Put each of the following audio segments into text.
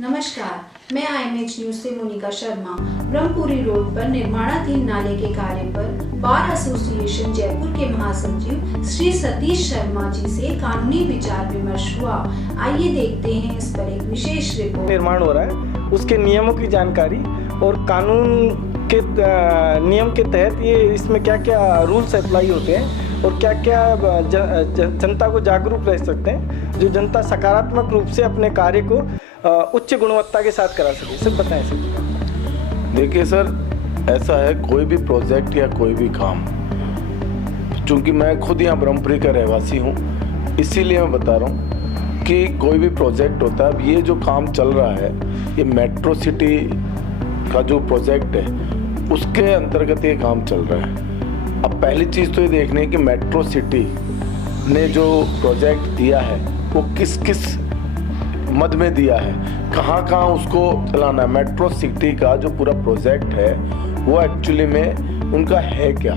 नमस्कार, मैं INH news से मोनिका शर्मा। ब्रह्मपुरी रोड पर निर्माणाधीन नाले के कार्य पर बार एसोसिएशन जयपुर के महासचिव श्री सतीश शर्मा जी से कानूनी विचार विमर्श हुआ। आइए देखते हैं इस पर एक विशेष रिपोर्ट। निर्माण हो रहा है उसके नियमों की जानकारी और कानून के नियम के तहत ये इसमें क्या क्या रूल्स अप्लाई होते हैं और क्या क्या जनता को जागरूक रह सकते हैं, जो जनता सकारात्मक रूप से अपने कार्य को उच्च गुणवत्ता के साथ करा सके। सब बताएं सर। देखिए सर, ऐसा है कोई भी प्रोजेक्ट या कोई भी काम, चूँकि मैं खुद यहाँ ब्रह्मपुरी का रहवासी हूँ इसीलिए मैं बता रहा हूँ कि कोई भी प्रोजेक्ट होता है। अब ये जो काम चल रहा है ये मेट्रो सिटी का जो प्रोजेक्ट है उसके अंतर्गत ये काम चल रहा है। अब पहली चीज़ तो ये देखनी है कि मेट्रो सिटी ने जो प्रोजेक्ट दिया है वो किस किस मद में दिया है, कहाँ कहाँ उसको चलाना है। मेट्रो सिटी का जो पूरा प्रोजेक्ट है वो एक्चुअली में उनका है क्या।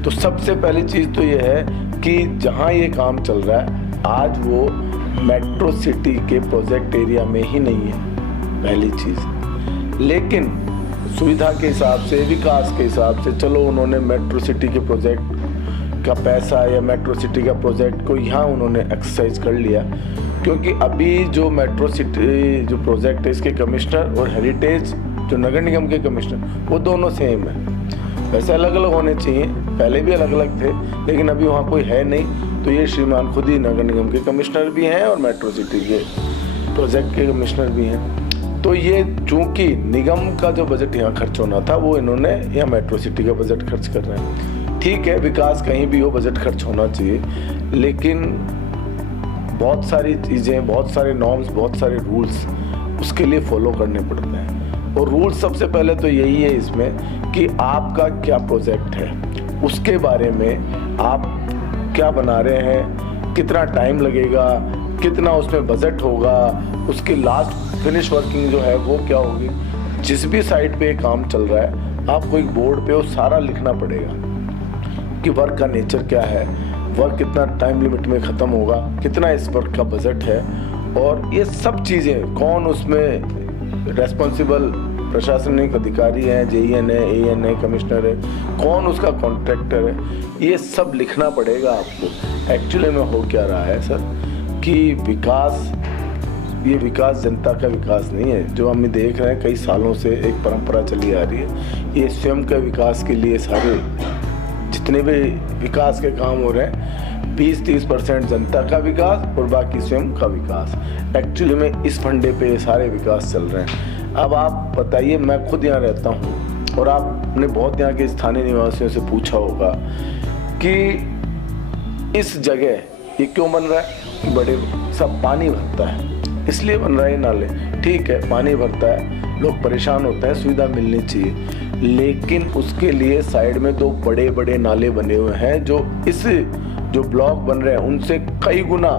तो सबसे पहली चीज़ तो ये है कि जहाँ ये काम चल रहा है आज वो मेट्रो सिटी के प्रोजेक्ट एरिया में ही नहीं है, पहली चीज़। लेकिन सुविधा के हिसाब से, विकास के हिसाब से, चलो उन्होंने मेट्रो सिटी के प्रोजेक्ट का पैसा या मेट्रो सिटी का प्रोजेक्ट को यहाँ उन्होंने एक्सरसाइज कर लिया, क्योंकि अभी जो मेट्रो सिटी जो प्रोजेक्ट है इसके कमिश्नर और हेरिटेज जो नगर निगम के कमिश्नर वो दोनों सेम है। वैसे अलग अलग होने चाहिए, पहले भी अलग अलग थे लेकिन अभी वहाँ कोई है नहीं, तो ये श्रीमान खुद ही नगर निगम के कमिश्नर भी हैं और मेट्रो सिटी के प्रोजेक्ट के कमिश्नर भी हैं। तो ये चूँकि निगम का जो बजट यहाँ खर्च होना था वो इन्होंने यहाँ मेट्रो सिटी का बजट खर्च कर रहे हैं। ठीक है, विकास कहीं भी हो बजट खर्च होना चाहिए, लेकिन बहुत सारी चीज़ें, बहुत सारे नॉर्म्स, बहुत सारे रूल्स उसके लिए फॉलो करने पड़ते हैं। और रूल्स सबसे पहले तो यही है इसमें कि आपका क्या प्रोजेक्ट है, उसके बारे में आप क्या बना रहे हैं, कितना टाइम लगेगा, कितना उसमें बजट होगा, उसकी लास्ट फिनिश वर्किंग जो है वो क्या होगी। जिस भी साइट पे काम चल रहा है आपको एक बोर्ड पे वो सारा लिखना पड़ेगा कि वर्क का नेचर क्या है, वर्क कितना टाइम लिमिट में ख़त्म होगा, कितना इस वर्क का बजट है, और ये सब चीज़ें कौन उसमें रेस्पॉन्सिबल प्रशासनिक अधिकारी हैं, JEN है, AN है, कमिश्नर है, कौन उसका कॉन्ट्रैक्टर है, ये सब लिखना पड़ेगा आपको। एक्चुअली में हो क्या रहा है सर कि विकास, ये विकास जनता का विकास नहीं है जो हम देख रहे हैं, कई सालों से एक परंपरा चली आ रही है। ये स्वयं का विकास के लिए सारे जितने भी विकास के काम हो रहे हैं 20-30% जनता का विकास और बाकी स्वयं का विकास। एक्चुअली में इस फंडे पे ये सारे विकास चल रहे हैं। अब आप बताइए, मैं खुद यहाँ रहता हूँ और आपने बहुत यहाँ के स्थानीय निवासियों से पूछा होगा कि इस जगह ये क्यों बन रहा है। बड़े सब पानी भरता है इसलिए बन रहा है नाले। ठीक है, पानी भरता है, लोग परेशान होते हैं, सुविधा मिलनी चाहिए, लेकिन उसके लिए साइड में दो बड़े बड़े नाले बने हुए हैं जो इस जो ब्लॉक बन रहे हैं उनसे कई गुना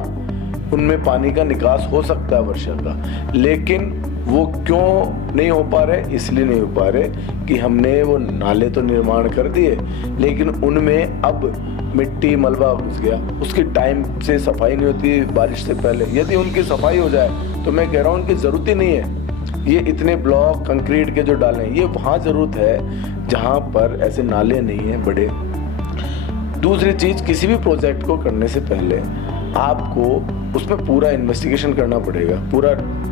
उनमें पानी का निकास हो सकता है वर्षा का। लेकिन वो क्यों नहीं हो पा रहे, इसलिए नहीं हो पा रहे कि हमने वो नाले तो निर्माण कर दिए लेकिन उनमें अब मिट्टी मलबा घुस गया, उसकी टाइम से सफाई नहीं होती बारिश से पहले। यदि उनकी सफाई हो जाए तो मैं कह रहा हूँ उनकी ज़रूरत ही नहीं है ये इतने ब्लॉक कंक्रीट के जो डाले हैं, ये वहाँ ज़रूरत है जहाँ पर ऐसे नाले नहीं हैं बड़े। दूसरी चीज़, किसी भी प्रोजेक्ट को करने से पहले आपको उसमें पूरा इन्वेस्टिगेशन करना पड़ेगा, पूरा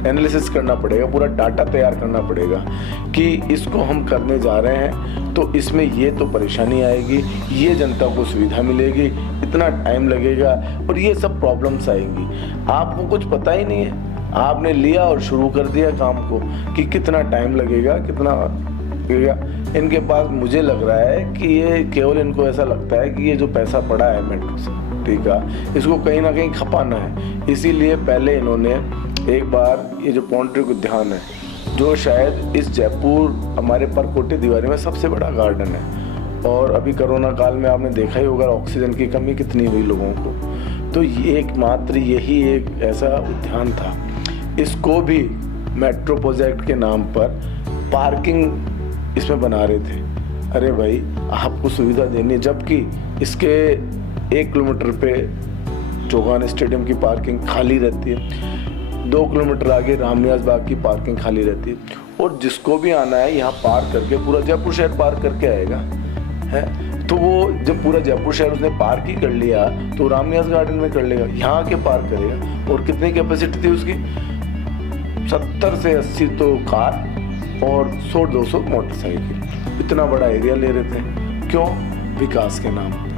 एनालिसिस करना पड़ेगा, पूरा डाटा तैयार करना पड़ेगा कि इसको हम करने जा रहे हैं तो इसमें ये तो परेशानी आएगी, ये जनता को सुविधा मिलेगी, इतना टाइम लगेगा और ये सब प्रॉब्लम्स आएंगी। आपको कुछ पता ही नहीं है, आपने लिया और शुरू कर दिया काम को कि कितना टाइम लगेगा, कितना लगेगा। इनके पास मुझे लग रहा है कि ये केवल इनको ऐसा लगता है कि ये जो पैसा पड़ा है मेट्रो सिटी का इसको कहीं ना कहीं खपाना है। इसीलिए पहले इन्होंने एक बार ये जो पौंड्रिक उद्यान है जो शायद इस जयपुर हमारे परकोटे दीवारी में सबसे बड़ा गार्डन है, और अभी कोरोना काल में आपने देखा ही होगा ऑक्सीजन की कमी कितनी हुई लोगों को, तो ये एकमात्र यही एक ऐसा उद्यान था। इसको भी मेट्रो प्रोजेक्ट के नाम पर पार्किंग इसमें बना रहे थे। अरे भाई, आपको सुविधा देनी, जबकि इसके 1 किलोमीटर पे चौगान स्टेडियम की पार्किंग खाली रहती है। 2 किलोमीटर आगे रामनिवास बाग की पार्किंग खाली रहती है, और जिसको भी आना है यहाँ पार करके पूरा जयपुर शहर पार करके आएगा है। तो वो जब पूरा जयपुर शहर उसने पार ही कर लिया तो रामनिवास गार्डन में कर लेगा, यहाँ आके पार करेगा। और कितनी कैपेसिटी थी उसकी? 70 से 80 तो कार और 100-200 मोटरसाइकिल। इतना बड़ा एरिया ले रहे थे, क्यों? विकास के नाम पे।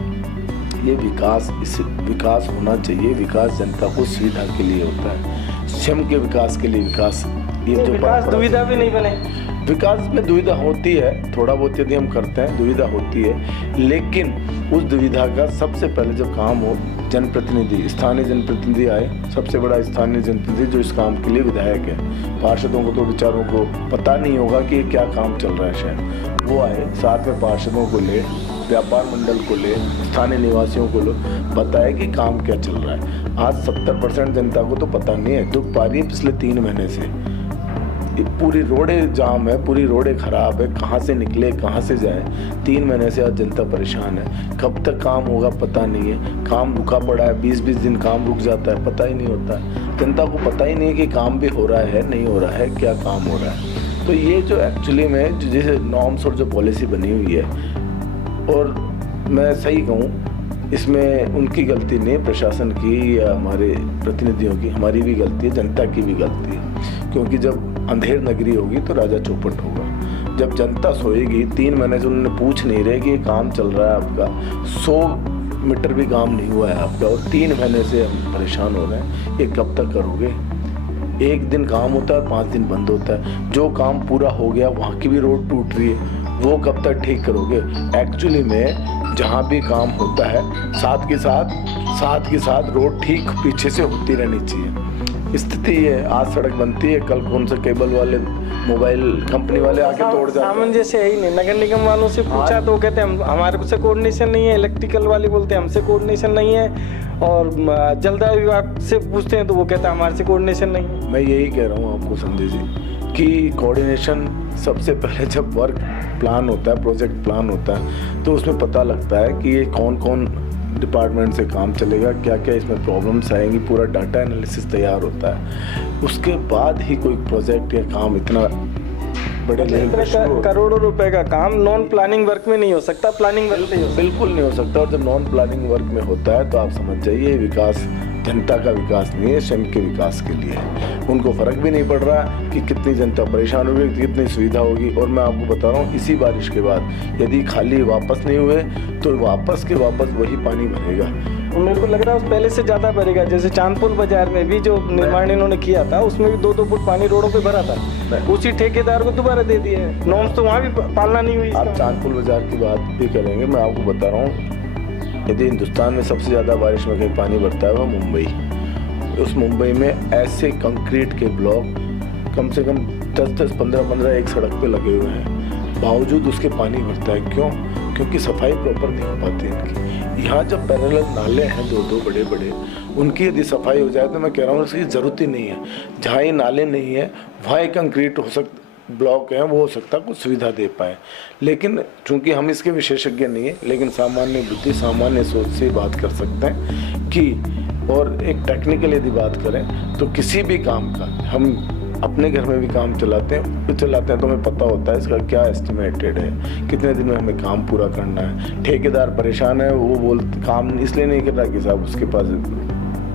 ये विकास, इस विकास होना चाहिए। विकास जनता को सुविधा के लिए होता है, स्वयं के विकास के लिए विकास। ये जो विकास दुविधा भी नहीं बने। विकास में दुविधा होती है, थोड़ा बहुत यदि हम करते हैं दुविधा होती है, लेकिन उस दुविधा का सबसे पहले जब काम हो, जनप्रतिनिधि, स्थानीय जनप्रतिनिधि आए। सबसे बड़ा स्थानीय जनप्रतिनिधि जो इस काम के लिए विधायक है। पार्षदों को तो बेचारों को पता नहीं होगा कि क्या काम चल रहा है शायद। वो आए, साथ में पार्षदों को ले, व्यापार मंडल को ले, स्थानीय निवासियों को ले, बताए कि काम क्या चल रहा है। आज 70% जनता को तो पता नहीं है, दुख पा रही है पिछले 3 महीने से। पूरी रोडें जाम है, पूरी रोडें खराब है, कहाँ से निकले कहाँ से जाए। 3 महीने से आज जनता परेशान है। कब तक काम होगा पता नहीं है। काम रुका पड़ा है, 20-20 दिन काम रुक जाता है, पता ही नहीं होता है। जनता को पता ही नहीं है कि काम भी हो रहा है नहीं हो रहा है, क्या काम हो रहा है। तो ये जो एक्चुअली में जैसे नॉर्म्स और जो पॉलिसी बनी हुई है, और मैं सही कहूँ इसमें उनकी गलती नहीं, प्रशासन की या हमारे प्रतिनिधियों की, हमारी भी गलती है, जनता की भी गलती है। क्योंकि जब अंधेर नगरी होगी तो राजा चौपट होगा। जब जनता सोएगी, 3 महीने से उन्होंने पूछ नहीं रहे कि ये काम चल रहा है आपका, 100 मीटर भी काम नहीं हुआ है आपका, और 3 महीने से हम परेशान हो रहे हैं। ये कब तक करोगे? 1 दिन काम होता है और 5 दिन बंद होता है। जो काम पूरा हो गया वहाँ की भी रोड टूट रही है, वो कब तक ठीक करोगे? एक्चुअली में जहाँ भी काम होता है साथ के साथ रोड ठीक पीछे से होती रहनी चाहिए। स्थिति है, आज सड़क बनती है, कल कौन सा केबल वाले, मोबाइल कंपनी वाले आके तोड़ जाते हैं। सामंजस्य है ही नहीं। नगर निगम वालों से पूछा तो कहते हैं हमारे से कोऑर्डिनेशन नहीं है। इलेक्ट्रिकल वाले बोलते हैं हमसे कोऑर्डिनेशन नहीं है, और जलदाय विभाग से पूछते हैं तो वो कहता है हमारे से कोऑर्डिनेशन नहीं है। मैं यही कह रहा हूँ आपको संजय जी कि कोऑर्डिनेशन सबसे पहले जब वर्क प्लान होता है, प्रोजेक्ट प्लान होता है, तो उसमें पता लगता है कि ये कौन कौन डिपार्टमेंट से काम चलेगा, क्या क्या इसमें प्रॉब्लम्स आएंगी, पूरा डाटा एनालिसिस तैयार होता है। उसके बाद ही कोई प्रोजेक्ट या काम इतना बड़े लेवल पे शुरू होता है। करोड़ों रुपए का काम नॉन प्लानिंग वर्क में नहीं हो सकता, प्लानिंग वर्क से ही हो सकता। बिल्कुल नहीं हो सकता। और जब नॉन प्लानिंग वर्क में होता है तो आप समझ जाइए विकास जनता का विकास नहीं है, स्वयं के विकास के लिए है। उनको फर्क भी नहीं पड़ रहा कि कितनी जनता परेशान होगी, कितनी सुविधा होगी। और मैं आपको बता रहा हूँ, इसी बारिश के बाद यदि खाली वापस नहीं हुए तो वापस वही पानी भरेगा। मेरे को लग रहा है पहले से ज़्यादा भरेगा। जैसे चांदपुर बाजार में भी जो निर्माण इन्होंने किया था, उसमें भी 2-2 फुट पानी रोडों पे भरा था, उसी ठेकेदार को दोबारा दे दिया है। नॉर्म्स तो वहाँ भी पालना नहीं हुई। आप चांदपुर बाजार की बात भी करेंगे, मैं आपको बता रहा हूँ, यदि हिंदुस्तान में सबसे ज़्यादा बारिश में कहीं पानी भरता है वो मुंबई। उस मुंबई में ऐसे कंक्रीट के ब्लॉक कम से कम 10-10, 15-15 एक सड़क पे लगे हुए हैं, बावजूद उसके पानी भरता है। क्यों? क्योंकि सफाई प्रॉपर नहीं हो पाती इनकी। यहाँ जब पैरेलल नाले हैं 2-2 बड़े, उनकी यदि सफाई हो जाए तो मैं कह रहा हूँ उसकी ज़रूरत ही नहीं है। जहाँ ये नाले नहीं है वहाँ एक कंक्रीट हो सकता, ब्लॉक हैं, वो हो सकता है कुछ सुविधा दे पाए। लेकिन चूंकि हम इसके विशेषज्ञ नहीं है, लेकिन सामान्य बुद्धि, सामान्य सोच से बात कर सकते हैं कि, और एक टेक्निकल यदि बात करें तो किसी भी काम का, हम अपने घर में भी काम चलाते हैं तो हमें पता होता है इसका क्या एस्टिमेटेड है, कितने दिन में हमें काम पूरा करना है। ठेकेदार परेशान है, वो काम इसलिए नहीं कर रहा कि साहब उसके पास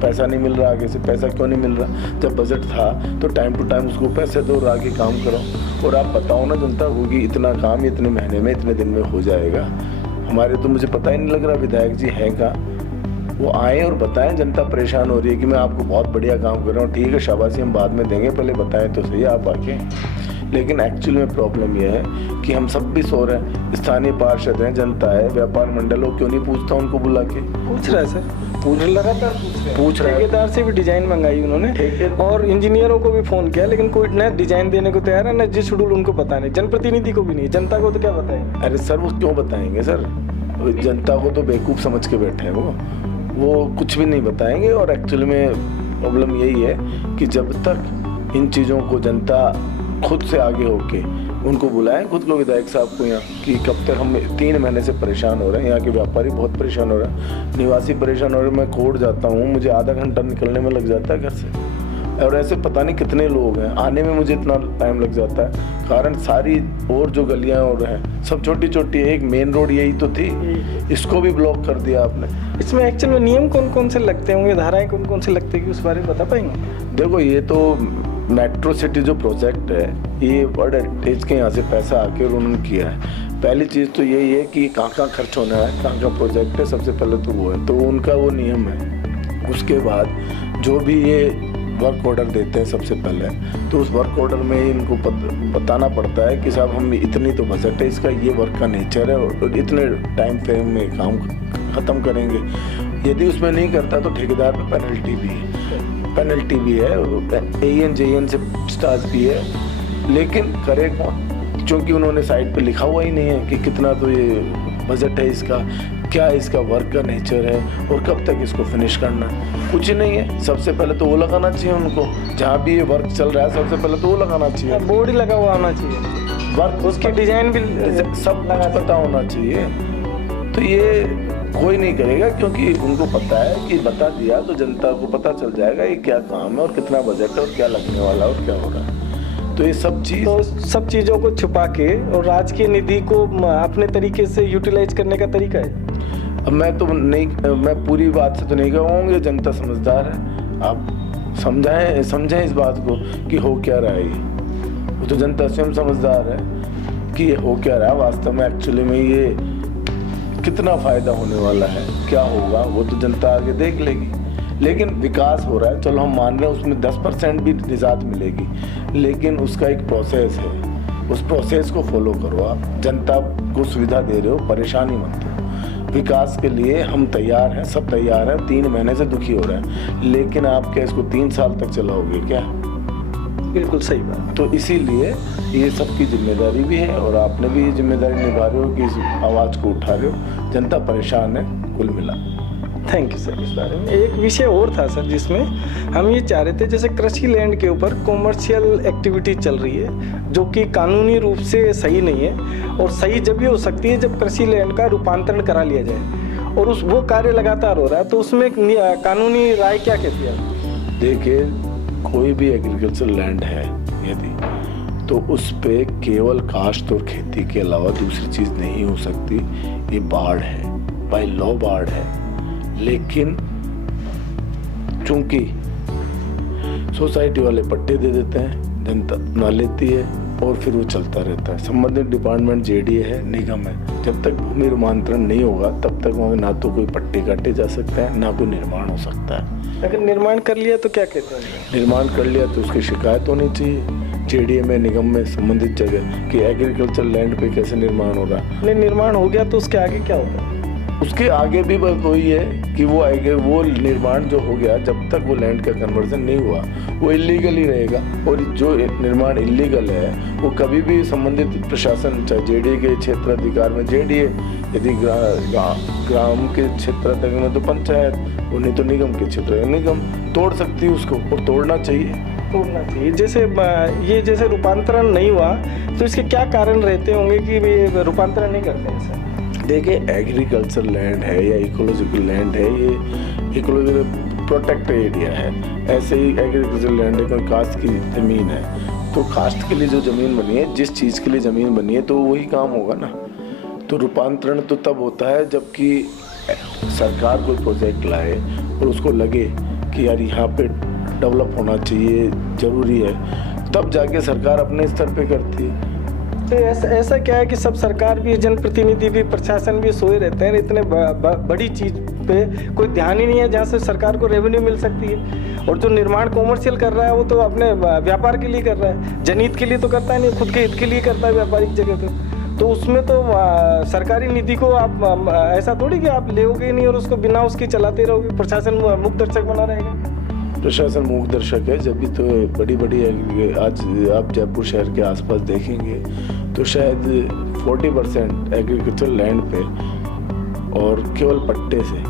पैसा नहीं मिल रहा। आगे से पैसा क्यों नहीं मिल रहा? जब बजट था तो टाइम टू टाइम उसको पैसे दो और आगे काम करो। और आप बताओ ना, जनता होगी इतना काम इतने महीने में, इतने दिन में हो जाएगा। हमारे तो मुझे पता ही नहीं लग रहा विधायक जी हैं का, वो आए और बताएं। जनता परेशान हो रही है कि मैं आपको बहुत बढ़िया काम कर रहा हूँ, ठीक है शाबाशी हम बाद में देंगे, पहले बताएं तो सही आप आके। लेकिन एक्चुअल में प्रॉब्लम यह है कि हम सब भी सो रहे हैं, स्थानीय पार्षद हैं, जनता है, व्यापार मंडल हो, क्यों नहीं पूछता उनको बुला के? पूछ रहा है सर, लगातार पूछ रहा है। ठेकेदार से भी डिजाइन मंगाई उन्होंने और इंजीनियरों को भी फोन किया, लेकिन कोई न डिजाइन देने को तैयार है, न जिस शेड्यूल उनको पता नहीं, जनप्रतिनिधि को भी नहीं, जनता को तो क्या बताएंगे? अरे सर वो क्यों बताएंगे सर? जनता को तो बेवकूफ़ समझ के बैठे हैं वो कुछ भी नहीं बताएंगे। और एक्चुअली में प्रॉब्लम यही है कि जब तक इन चीज़ों को जनता खुद से आगे होके उनको बुलाएं, खुद को विधायक साहब को यहाँ, कि कब तक हम 3 महीने से परेशान हो रहे हैं। यहाँ के व्यापारी बहुत परेशान हो रहे हैं, निवासी परेशान हो रहे हैं। मैं कोर्ट जाता हूँ, मुझे आधा घंटा निकलने में लग जाता है घर से। और ऐसे पता नहीं कितने लोग हैं, आने में मुझे इतना टाइम लग जाता है। कारण सारी और जो गलियां और हैं सब छोटी छोटी, एक मेन रोड यही तो थी, इसको भी ब्लॉक कर दिया आपने। इसमें एक्चुअल में नियम कौन कौन से लगते होंगे, धाराएं कौन कौन से लगते हैं, उस बारे में बता पाएंगे? देखो, ये तो मेट्रो सिटी जो प्रोजेक्ट है, ये वर्ल्ड हेरिटेज के यहाँ से पैसा आके उन्होंने किया है। पहली चीज़ तो यही है कि कहाँ कहाँ खर्च होना है, कहाँ कहाँ प्रोजेक्ट है, सबसे पहले तो वो है, तो उनका वो नियम है। उसके बाद जो भी ये वर्क ऑर्डर देते हैं सबसे पहले, तो उस वर्क ऑर्डर में इनको बताना पड़ता है कि साहब हम इतनी तो बजट है इसका, ये वर्क का नेचर है और इतने टाइम फ्रेम में काम ख़त्म करेंगे। यदि उसमें नहीं करता तो ठेकेदार पे पेनल्टी भी है, AN JN से स्टार्ट भी है, लेकिन करे कौन? क्योंकि उन्होंने साइड पे लिखा हुआ ही नहीं है कि कितना तो ये बजट है इसका, क्या इसका वर्क का नेचर है और कब तक इसको फिनिश करना है, कुछ नहीं है। सबसे पहले तो वो लगाना चाहिए उनको, जहाँ भी ये वर्क चल रहा है सबसे पहले तो वो लगाना चाहिए, बोर्ड ही लगा हुआ होना चाहिए, वर्क उसकी डिजाइन भी सब कुछ पता होना चाहिए। तो ये कोई नहीं करेगा, क्योंकि उनको पता है कि बता दिया तो जनता को पता चल जाएगा ये क्या काम है और कितना बजट है और क्या लगने वाला है और क्या हो रहा है। तो ये सब चीज़ों को छुपा के और राजकीय निधि को अपने तरीके से यूटिलाइज करने का तरीका है। अब मैं पूरी बात से तो नहीं कहूँगा, जनता समझदार है, आप समझाएं इस बात को कि हो क्या रहा है ये। वो तो जनता स्वयं समझदार है कि ये हो क्या रहा है वास्तव में, एक्चुअली में ये कितना फ़ायदा होने वाला है, क्या होगा, वो तो जनता आगे देख लेगी। लेकिन विकास हो रहा है, चलो हम मान रहे हैं उसमें 10% भी निजात मिलेगी, लेकिन उसका एक प्रोसेस है, उस प्रोसेस को फॉलो करो। आप जनता को सुविधा दे रहे हो, परेशानी मत हो। विकास के लिए हम तैयार हैं, सब तैयार हैं, 3 महीने से दुखी हो रहे हैं, लेकिन आप क्या इसको 3 साल तक चलाओगे क्या? बिल्कुल सही बात। तो इसीलिए ये सबकी जिम्मेदारी भी है और आपने भी ये जिम्मेदारी निभा रहे हो कि इस आवाज़ को उठा रहे हो। जनता परेशान है कुल मिला। Thank you sir. इस बारे में एक विषय और था सर, जिसमें हम ये चाह रहे थे, जैसे कृषि लैंड के ऊपर कॉमर्शियल एक्टिविटी चल रही है जो कि कानूनी रूप से सही नहीं है, और सही जब भी हो सकती है जब कृषि लैंड का रूपांतरण करा लिया जाए, और वो कार्य लगातार हो रहा है, तो उसमें कानूनी राय क्या कहती है? देखिए, कोई भी एग्रीकल्चर लैंड है यदि, तो उस पे केवल काश्त और खेती के अलावा दूसरी चीज़ नहीं हो सकती। ये बाढ़ है, बाय लॉ बाढ़ है, लेकिन चूंकि सोसाइटी वाले पट्टे दे देते हैं, जनता ना लेती है और फिर वो चलता रहता है। संबंधित डिपार्टमेंट JDA है, निगम है, जब तक भूमि रूपांतरण नहीं होगा तब तक वहाँ ना तो कोई पट्टे काटे जा सकते हैं, ना कोई निर्माण हो सकता है। अगर निर्माण कर लिया तो क्या कहते हैं? निर्माण कर लिया तो उसकी शिकायत होनी चाहिए JDA में, निगम में, संबंधित जगह कि एग्रीकल्चर लैंड पे कैसे निर्माण हो रहा है। नहीं, निर्माण हो गया तो उसके आगे क्या होगा? उसके आगे भी बस वही है कि वो निर्माण जो हो गया, जब तक वो लैंड का कन्वर्जन नहीं हुआ वो इलीगल ही रहेगा। और जो निर्माण इलीगल है वो कभी भी संबंधित प्रशासन, चाहे JDA के क्षेत्र अधिकार में JDA, यदि ग्राम के क्षेत्र अधिकार में तो पंचायत, और नहीं तो निगम के क्षेत्र निगम तोड़ सकती है उसको, और तोड़ना चाहिए। जैसे रूपांतरण नहीं हुआ तो इसके क्या कारण रहते होंगे कि रूपांतरण नहीं करते हैं सर? देखिए, एग्रीकल्चर लैंड है या इकोलॉजिकल लैंड है, ये इकोलॉजिकल प्रोटेक्टेड एरिया है। ऐसे ही एग्रीकल्चर लैंड है, कोई कास्ट की ज़मीन है तो कास्ट के लिए जो ज़मीन बनी है, जिस चीज़ के लिए ज़मीन बनी है, तो वही काम होगा ना। तो रूपांतरण तो तब होता है जबकि सरकार कोई प्रोजेक्ट लाए और उसको लगे कि यार यहाँ पे डेवलप होना चाहिए, ज़रूरी है, तब जाके सरकार अपने स्तर पे करती है। तो ऐसा क्या है कि सब सरकार भी, जनप्रतिनिधि भी, प्रशासन भी सोए रहते हैं, इतने बड़ी चीज़ पे कोई ध्यान ही नहीं है जहाँ से सरकार को रेवेन्यू मिल सकती है। और जो निर्माण कॉमर्शियल कर रहा है वो तो अपने व्यापार के लिए कर रहा है, जनहित के लिए तो करता है नहीं, खुद के हित के लिए करता है व्यापारिक जगह पे। तो उसमें तो सरकारी निधि को आप ऐसा थोड़ी कि आप लेओगे नहीं और उसको बिना उसके चलाते रहोगे, प्रशासन मुख्य दर्शक बना रहेगा। प्रशासन मुख्य दर्शक है जब भी, तो बड़ी आज आप जयपुर शहर के आसपास देखेंगे तो शायद 40% एग्रीकल्चर लैंड पे और केवल पट्टे से,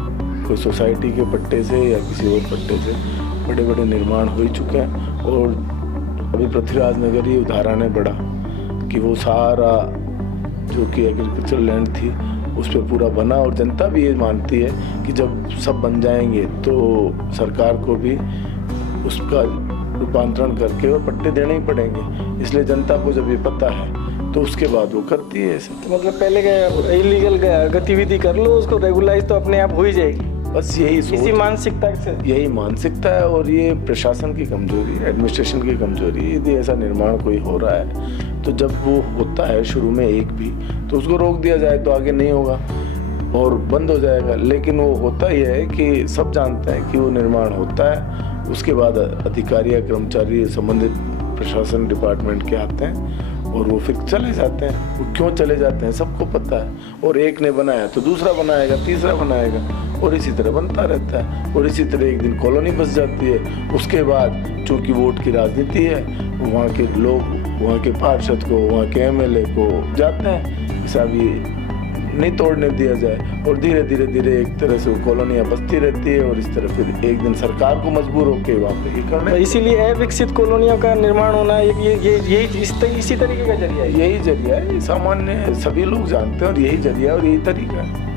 कोई सोसाइटी के पट्टे से या किसी और पट्टे से बड़े निर्माण हो ही चुके हैं। और अभी पृथ्वीराज नगर ही उदाहरण है बड़ा, कि वो सारा जो कि एग्रीकल्चर लैंड थी उस पर पूरा बना, और जनता भी ये मानती है कि जब सब बन जाएंगे तो सरकार को भी उसका रूपांतरण करके और पट्टे देने ही पड़ेंगे। इसलिए जनता को जब ये पता है तो उसके बाद वो करती है ऐसे। तो मतलब पहले इलीगल गतिविधि कर लो, उसको रेगुलाइज तो अपने आप हो ही जाएगी। बस यही सोच, इसी मानसिकता से, यही मानसिकता है और ये प्रशासन की कमजोरी है, एडमिनिस्ट्रेशन की कमजोरी है। यदि ऐसा निर्माण कोई हो रहा है तो जब वो होता है शुरू में एक भी, तो उसको रोक दिया जाए तो आगे नहीं होगा और बंद हो जाएगा। लेकिन वो होता ही है कि सब जानते हैं कि वो निर्माण होता है, उसके बाद अधिकारी या कर्मचारी संबंधित प्रशासन डिपार्टमेंट के आते हैं और वो फिर चले जाते हैं। वो क्यों चले जाते हैं सबको पता है, और एक ने बनाया तो दूसरा बनाएगा, तीसरा बनाएगा, और इसी तरह बनता रहता है। और इसी तरह एक दिन कॉलोनी बस जाती है। उसके बाद चूंकि वोट की राजनीति है, वहाँ के लोग वहाँ के पार्षद को, वहाँ के एमएलए को जाते हैं साहब ये नहीं तोड़ने दिया जाए, और धीरे धीरे धीरे एक तरह से वो कॉलोनियाँ बसती रहती है और इस तरह फिर एक दिन सरकार को मजबूर होकर वहाँ पे ये करना। इसीलिए अविकसित कॉलोनियों का निर्माण होना ये इसी तरीके का जरिया है। यही जरिया है, सामान्य सभी लोग जानते हैं और यही जरिया और यही तरीका है।